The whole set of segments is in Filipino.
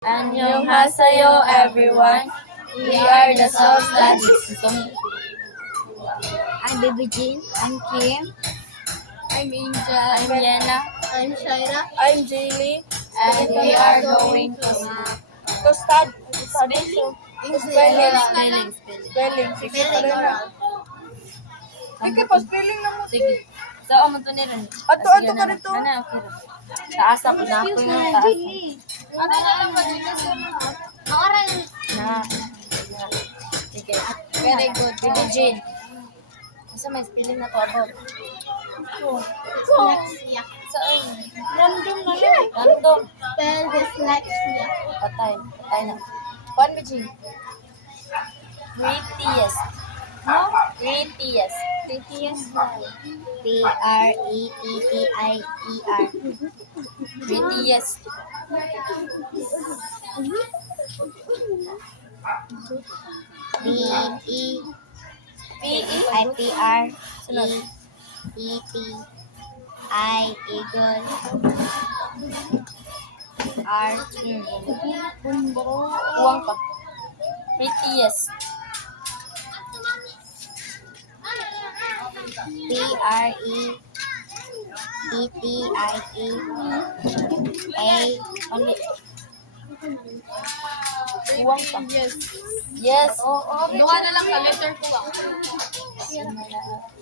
Annyeonghaseyo everyone. We are the Soul Studies. I'm Baby Jean. I'm Kim. I'm Angel. I'm Yena. I'm Shaira. I'm Jaylee. And we are going to study spelling. Sige pa, spelling na mo. Sige. So, amo to ni rin. Ato ka rito. Ano, okay. Taas ako na ako yung taas. Ano na lang ba dito sa Makarang. Na. Sige. Very good. Baby Jean. Kasi may spelling na to about. Dyslexia. Saan? Random na lang. Random. Spell dyslexia. Patay. Patay na. Juan Beijing. Prettiest. Prettiest. Prettiest. P-R-E-T-T-I-E-R. Prettiest. B-E P-E. I-P-R-E-T-I Eagle R Uwang pa. Prettiest. P-R-E-T-T-I-E A Only. Uwang pa. Yes. Duha na lang ka letter ko ah.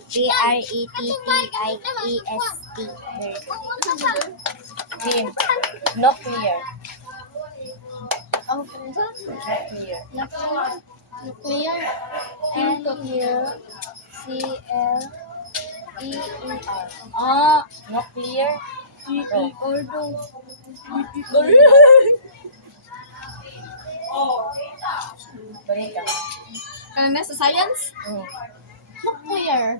P-R-E-T-T-I-E-S-T. Game. Nuclear. Nuclear. Nuclear. N-U-C-L-E-E-R. Ah, nuclear. E-E-R daw. Balik ka. Kanina sa science? Nuclear.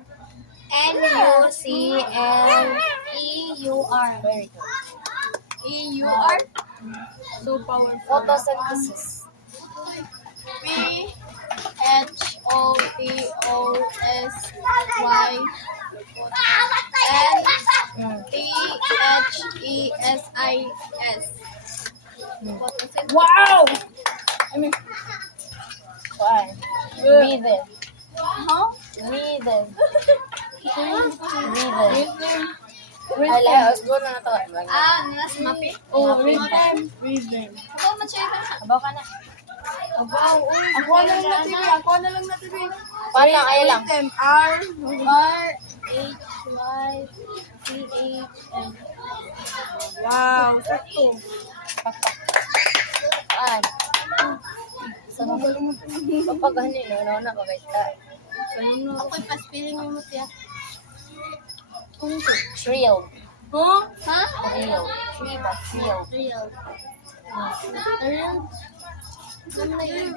N-U-C-L-E-U-R. Very good. E-U-R? So powerful. Photosynthesis. P-H-O-T-O-S-Y N-T-H-E-S-I-S. Photosynthesis. Wow! I mean, why? Breathe. Huh? Breathe. Breathe. Ay, let's go na to. Nas mapi? Oh, rhythm. Ako ma-check na. Abaw ka na. Ako na lang na TV. Paano lang? Ayaw lang. R-H-Y-T-H-M. Wow. Sakto. Paan? Kapag hani, no, na pagkaita. Ako'y pa-spelling mo mo tiya. Shrill. Huh? Ha? Shrill. Shrill ba? Shrill. Real. Real? Ano na yun?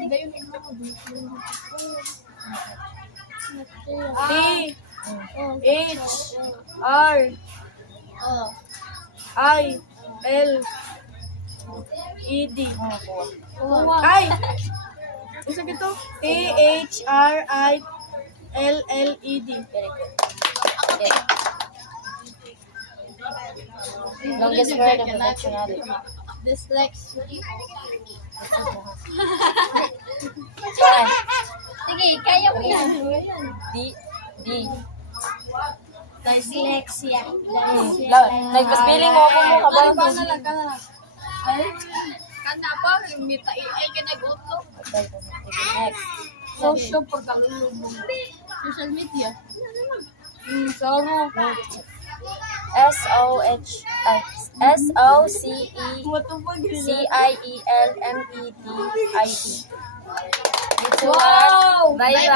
T-H-R-I-L-E-D. Ay! Isa gito? T-H-R-I-L-L-E-D. Very good. Okay. Longest word of the dictionary. Dyslexia. Saan? Sige, kaya mo yan. D. Dyslexia. Nagpa-spelling mo ako mo kabalo. Ay, kanda pa, mita ay kinaguto. Okay, next. Social pagkalulubong. Social media. Saro. SOCIELMEDIT. Wow! Bye-bye.